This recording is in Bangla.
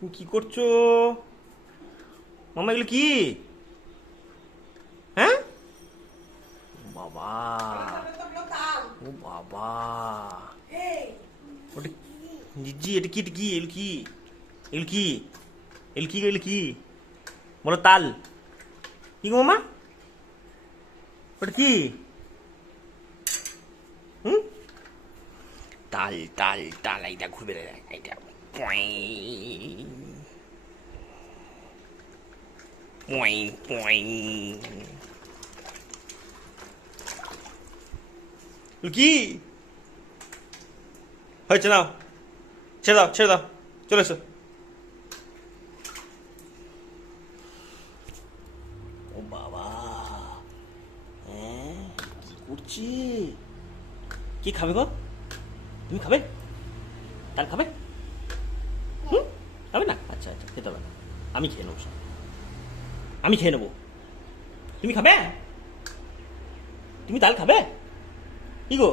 তুমি কি করছো মামা? এগুলো কি? হ্যাঁ, বাবা, ও বাবা, ওটা জি, এটা কি? এটা কি? এগুলো কি? এগুলো কি? এগুলো কি? এগুলো কি? বলো তাল। কি গো মামা? ওটা কি? হুম, তাল তাল তাল, এইটা ঘুরবে, এইটা পয়েং পয়েং পয়েং। এগুলো কি হয়েছে? নাও, ছেড়ে দাও, ছেড়ে দাও, চলে এসো। ও বাবা, হ্যাঁ, কি করছি? কি খাবে গো? তুমি খাবে? তার খাবে? হুম, খাবে না? আচ্ছা আচ্ছা, খেতে হবে না, আমি খেয়ে নেবো সব। আমি খেয়ে নেবো। তুমি খাবে? তুমি তাল খাবে? কি গো?